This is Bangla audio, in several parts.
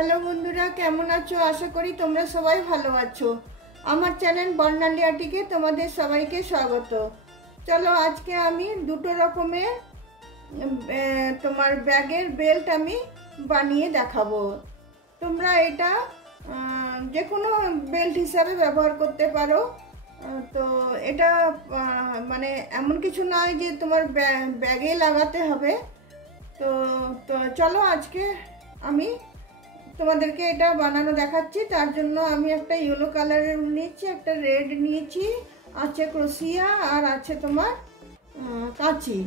হ্যালো বন্ধুরা, কেমন আছো? আশা করি তোমরা সবাই ভালো আছো। আমার চ্যানেল বর্ণালী আর্টিকে তোমাদের সবাইকে স্বাগত। চলো, আজকে আমি দুটো রকমের তোমার ব্যাগের বেল্ট আমি বানিয়ে দেখাবো। তোমরা এটা যে কোনো বেল্ট হিসাবে ব্যবহার করতে পারো। তো এটা মানে এমন কিছু নয় যে তোমার ব্যাগে লাগাতে হবে। তো তো চলো, আজকে আমি তোমাদেরকে এটা বানানো দেখাচ্ছি। তার জন্য আমি একটা ইয়েলো কালারের নিয়েছি, একটা রেড নিয়েছি, আছে ক্রোশিয়া আর আছে তোমার কাঁচি।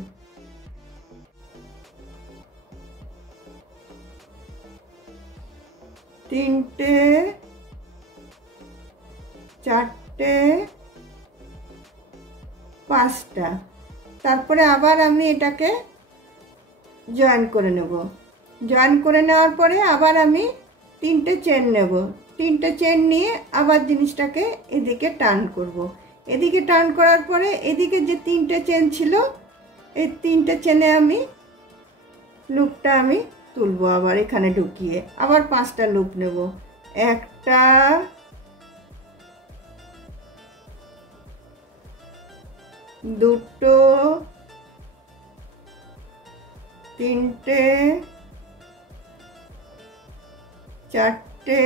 তিনটে, চারটে, পাঁচটা। তারপরে আবার আমি এটাকে জয়েন করে নেব। জয়েন করে নেওয়ার পরে আবার আমি তিনটে চেন নেব। তিনটে চেন নিয়ে আবার জিনিসটাকে এদিকে টার্ন করব। এদিকে টার্ন করার পরে এদিকে যে তিনটে চেন ছিল, এই তিনটে চেনে আমি লুপটা আমি তুলবো। আবার এখানে ঢুকিয়ে আবার পাঁচটা লুপ নেব। একটা, দুটো, তিনটে, চারটে,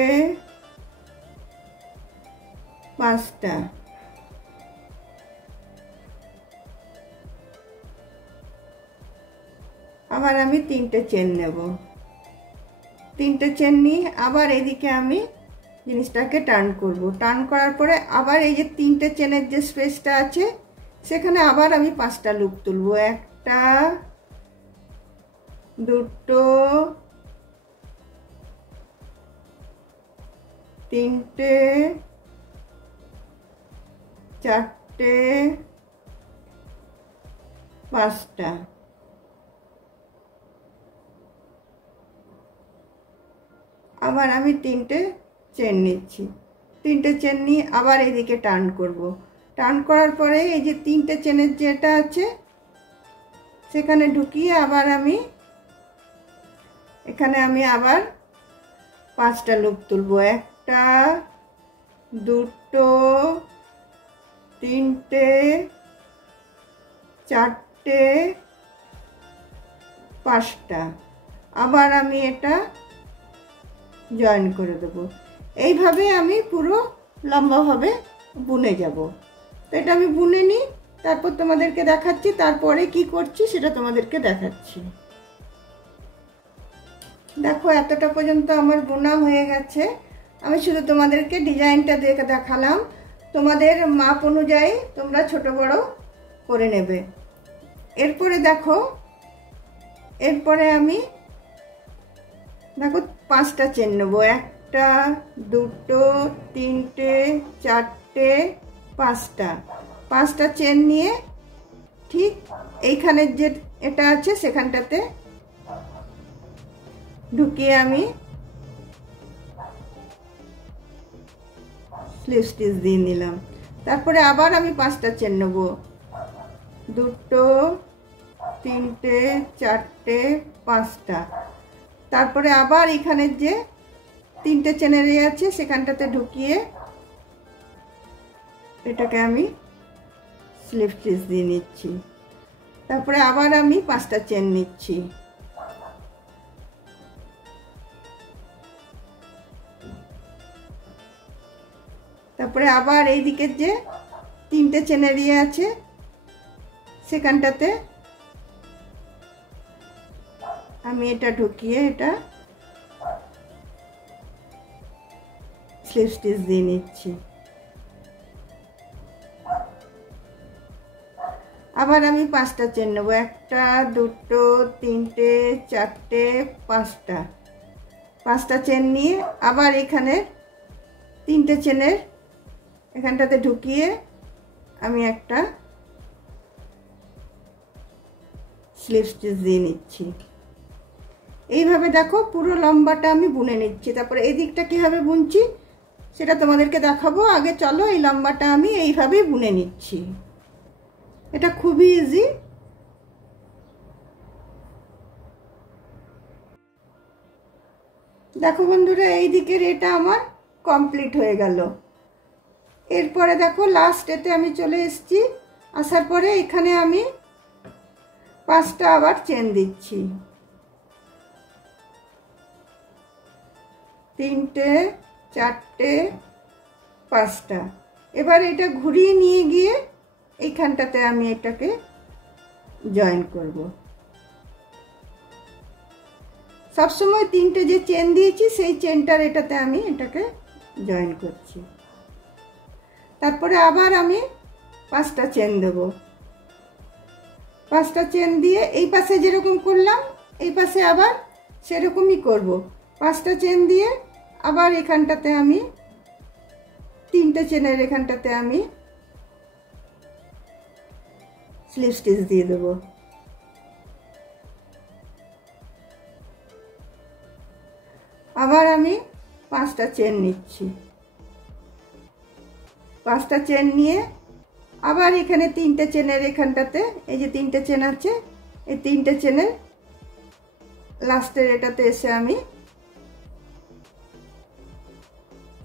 পাঁচটা। আবার আমি তিনটে চেন নেব। তিনটে চেন নিয়ে আবার এদিকে আমি জিনিসটাকে টার্ন করব। টার্ন করার পরে আবার এই যে তিনটে চেনের যে স্পেসটা আছে, সেখানে আবার আমি পাঁচটা লুপ তুলব। একটা, দুটো, তিনটে, চারটে, পাঁচটা। আবার আমি তিনটে চেন নিচ্ছি। তিনটে চেন নিয়ে আবার এদিকে টার্ন করব। টার্ন করার পরে এই যে তিনটে চেনের যেটা আছে, সেখানে ঢুকিয়ে আবার আমি এখানে আবার পাঁচটা লুপ তুলব। একটা, দুটো, তিনটে, চারটে, পাঁচটা। আবার আমি এটা জয়েন করে দেব। এইভাবে আমি পুরো লম্বাভাবে বুনে যাব। তো এটা আমি বুনে নিই, তারপর তোমাদেরকে দেখাচ্ছি। তারপরে কি করছি সেটা তোমাদেরকে দেখাচ্ছি। দেখো, এতটা পর্যন্ত আমার বোনা হয়ে গেছে। আমি শুধু তোমাদেরকে ডিজাইনটা দেখে দেখালাম। তোমাদের মাপ অনুযায়ী তোমরা ছোট বড় করে নেবে। এরপরে দেখো, এরপরে আমি দেখো পাঁচটা চেন নেব। একটা, দুটো, তিনটে, চারটে, পাঁচটা। পাঁচটা চেন নিয়ে ঠিক এইখানে যে এটা আছে সেখানটাতে ঢুকিয়ে আমি স্লিপ স্টিচ দিয়ে নিলাম। তারপরে আবার আমি পাঁচটা চেন নেব। দুটো, তিনটে, চারটে, পাঁচটা। তারপরে আবার এখানের যে তিনটে চেনের আছে সেখানটাতে ঢুকিয়ে এটাকে আমি স্লিপ স্টিচ দিয়ে নিচ্ছি। তারপরে আবার আমি পাঁচটা চেন নিচ্ছি। তারপরে আবার এই দিকের যে তিনটে চেনের আছে সেখানটাতে আমি এটা ঢুকিয়ে এটা স্লিপ স্টিচ দিয়ে নিচ্ছি। আবার আমি পাঁচটা চেন নেব। একটা, দুটো, তিনটে, চারটে, পাঁচটা। পাঁচটা চেন নিয়ে আবার এখানে তিনটে চেনের এখানটাতে ঢুকিয়ে আমি একটা স্লিপ স্টিচ দিয়ে নিচ্ছি। এইভাবে দেখো পুরো লম্বাটা আমি বুনে নিচ্ছি। তারপরে এই দিকটা কীভাবে বুনছি সেটা তোমাদেরকে দেখাবো। আগে চলো এই লম্বাটা আমি এইভাবেই বুনে নিচ্ছি। এটা খুবই ইজি। দেখো বন্ধুরা, এই দিকের এটা আমার কমপ্লিট হয়ে গেল। এরপরে দেখো লাস্ট এতে আমি চলে এসেছি। আসার পরে এখানে আমি 5টা আবার চেন দিচ্ছি, 3টে 4টে 5টা। এবার এটা ঘুরিয়ে নিয়ে গিয়ে এইখানটাতে আমি এটাকে জয়েন করব। সবসময় 3টে যে চেন দিয়েছি সেই চেনটার এটাতে আমি এটাকে জয়েন করছি। তারপরে আবার আমি 5টা চেন দেব। 5টা চেন দিয়ে এই পাশে যেরকম করলাম এই পাশে আবার সেরকমই করব। 5টা চেন দিয়ে আবার এখানটাতে আমি 3টে চেনের এখানটাতে আমি স্লিপ স্টিচ দিয়ে দেব। আবার আমি 5টা চেন নিচ্ছি। 5টা চেন নিয়ে আবার এখানে 3টে চেনের এখানটাতে, এই যে 3টে চেন আছে, এই 3টে চেনের লাস্টের এটাতে এসে আমি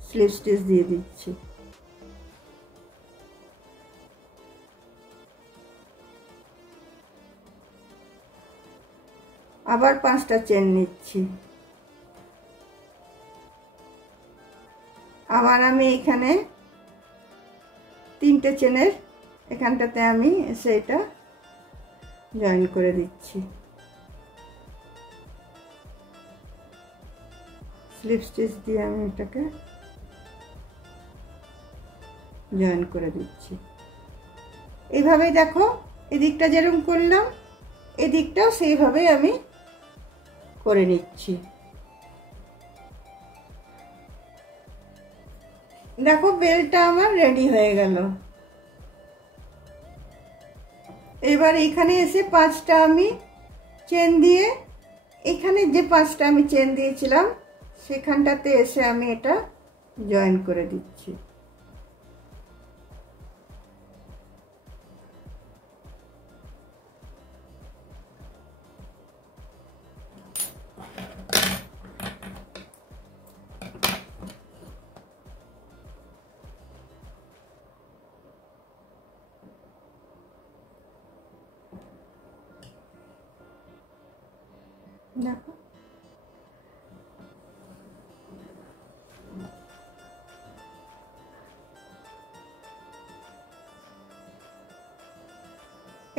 স্লিপ স্টিচ দিয়ে দিচ্ছি। আবার 5টা চেন নিচ্ছি। আবার আমি এখানে 3টে চেনের এখানটাতে আমি এসে এটা জয়েন করে দিচ্ছি। স্লিপ স্টিচ দিয়ে আমি এটাকে জয়েন করে দিচ্ছি। এইভাবেই দেখো এদিকটা যেরকম করলাম এদিকটাও সেইভাবেই আমি করে নিচ্ছি। দেখো বেলটা আমার রেডি হয়ে গেল। এবার এখানে এসে 5টা আমি চেন দিয়ে, এখানে যে 5টা আমি চেন দিয়েছিলাম সেখানটাতে এসে আমি এটা জয়েন করে দিচ্ছি। দেখো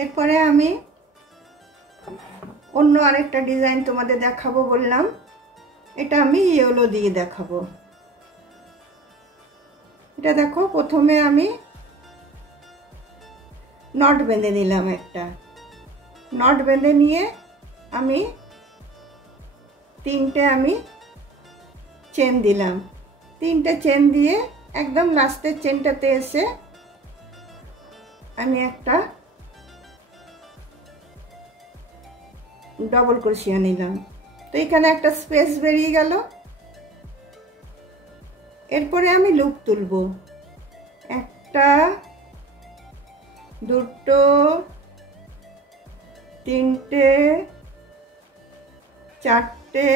এরপরে আমি অন্য আরেকটা ডিজাইন তোমাদের দেখাবো বললাম, এটা আমি ইয়েলো দিয়ে দেখাবো। এটা দেখো প্রথমে আমি নট বেঁধে নিলাম, একটা নট বেঁধে নিয়ে আমি 3টে আমি চেন দিলাম। 3টে চেন দিয়ে একদম লাস্টের চেনটাতে এসে আমি একটা ডবল ক্রোশিয়া নিলাম। তো এখানে একটা স্পেস বেরিয়ে গেল। এরপরে আমি লুপ তুলব, 1টা 2টো 3টে 4টে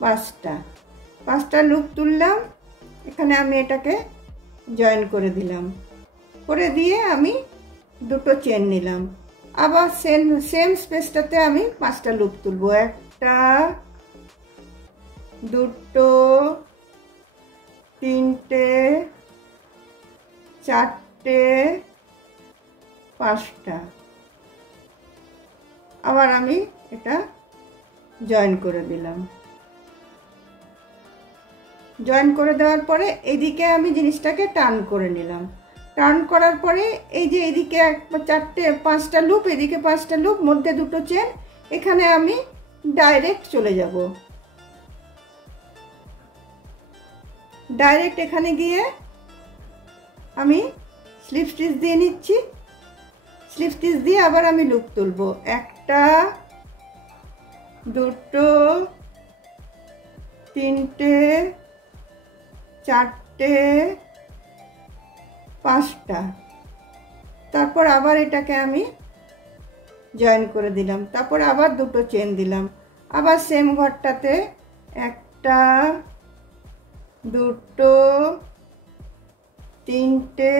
5টা লুপ তুললাম। এখানে আমি এটাকে জয়েন করে দিলাম, করে দিয়ে আমি 2টো চেন নিলাম। আবার সেম স্পেসটাতে আমি 5টা লুপ তুলব, 1টা 2টো 3টে 4টে 5টা। আবার আমি এটা জয়েন করে দিলাম। জয়েন করে দেওয়ার পরে এদিকে আমি জিনিসটাকে টার্ন করে নিলাম। টার্ন করার পরে এই যে এদিকে 5টা লুপ, এদিকে 5টা লুপ, মধ্যে 2টো চেন, এখানে আমি ডাইরেক্ট চলে যাব। ডাইরেক্ট এখানে গিয়ে আমি স্লিপ স্টিচ দিয়ে নিচ্ছি। স্লিপ স্টিচ দিয়ে আবার আমি লুপ তুলব, 1টা 2টো 3টে 4টে 5টা। তারপর আবার এটাকে আমি জয়েন করে দিলাম। তারপর আবার 2টো চেন দিলাম। আবার সেম ঘরটাতে একটা, দুটো, তিনটে,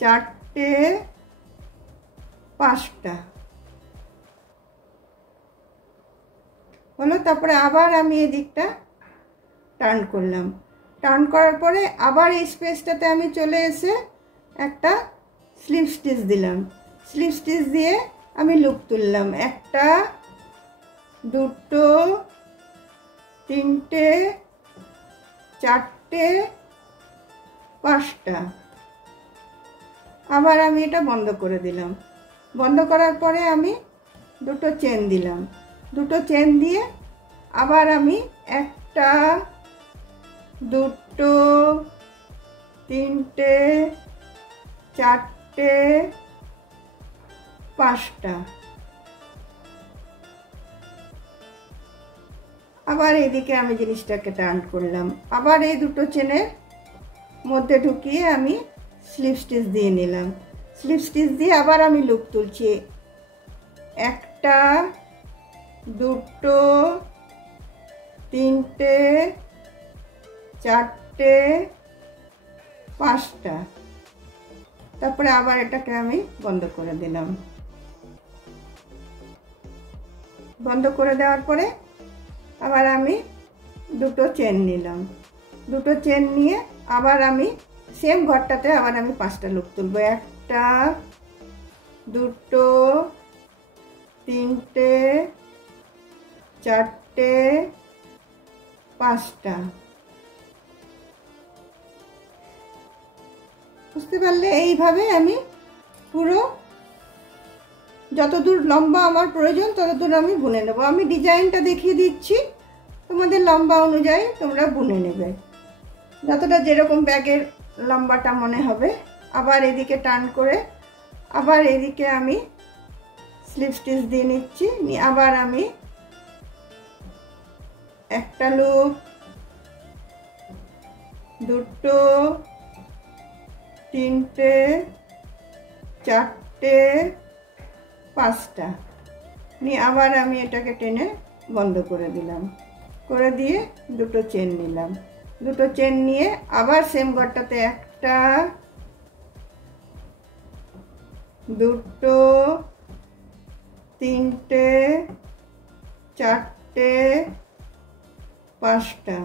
চারটে, পাঁচটা হলো। তারপরে আবার আমি এদিকটা টার্ন করলাম। টার্ন করার পরে আবার এই স্পেসটাতে আমি চলে এসে একটা স্লিপ স্টিচ দিলাম। স্লিপ স্টিচ দিয়ে আমি লুপ তুললাম। একটা, দুটো, তিনটে, চারটে, পাঁচটা। আবার আমি এটা বন্ধ করে দিলাম। বন্ধ করার পরে আমি দুটো চেন দিলাম। দুটো চেন দিয়ে আবার আমি একটা, দুটো, তিনটে, চারটে, পাঁচটা। আবার এদিকে আমি জিনিসটাকে টার্ন করলাম। আবার এই দুটো চেনের মধ্যে ঢুকিয়ে আমি স্লিপ স্টিচ দিয়ে নিলাম। স্লিপ স্টিচ দিয়ে আবার আমি লুপ তুলছি। একটা, দুটো, তিনটে, চারটে, পাঁচটা। তারপরে আবার এটাকে আমি বন্ধ করে দিলাম। বন্ধ করে দেওয়ার পরে আবার আমি দুটো চেন নিলাম। দুটো চেন নিয়ে আবার আমি সেম ঘরটাতে আবার আমি পাঁচটা লুপ তুলবো। একটা, দুটো, তিনটে, চারটে, পাঁচটা। বুঝতে পারলে? এইভাবে আমি পুরো যতদূর লম্বা আমার প্রয়োজন ততদূর আমি বুনে নেব। আমি ডিজাইনটা দেখিয়ে দিচ্ছি, তোমাদের লম্বা অনুযায়ী তোমরা বুনে নেবে, যতটা যেরকম ব্যাগের লম্বাটা মনে হবে। আবার এদিকে টার্ন করে আবার এদিকে আমি স্লিপ স্টিচ দিয়ে নিচ্ছি। আবার আমি একটা লুপ, দুটো, তিনটে, চারটে, পাঁচটা নিয়ে আবার আমি এটাকে টেনে বন্ধ করে দিলাম। করে দিয়ে দুটো চেন নিলাম। দুটো চেন নিয়ে আবার সেম ঘরটাতে একটা, দুটো, তিনটে, চারটে, পাঁচটা।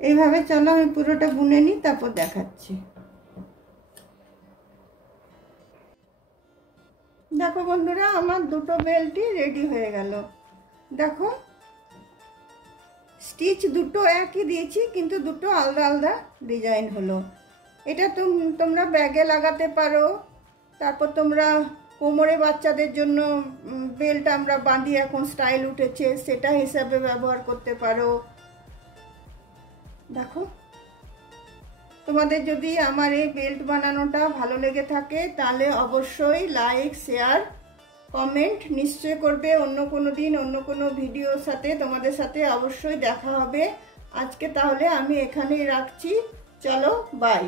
এইভাবে চলো আমি পুরোটা বুনে নিই, তারপর দেখাচ্ছি। দেখো বন্ধুরা, আমার দুটো বেল্টই রেডি হয়ে গেল। দেখো স্টিচ দুটো একই দিয়েছি, কিন্তু দুটো আলাদা আলাদা ডিজাইন হলো। এটা তোমরা ব্যাগে লাগাতে পারো। তারপর তোমরা কোমরে বাচ্চাদের জন্য বেল্ট আমরা বাঁধি, এখন স্টাইল উঠেছে, সেটা হিসাবে ব্যবহার করতে পারো। দেখো, তোমাদের যদি আমার এই বেল্ট বানানোটা ভালো লেগে থাকে তাহলে অবশ্যই লাইক, শেয়ার, কমেন্ট নিশ্চয় করবে। অন্য কোনো দিন অন্য কোনো ভিডিওর সাথে তোমাদের সাথে অবশ্যই দেখা হবে। আজকে তাহলে আমি এখানেই রাখছি। চলো, বাই।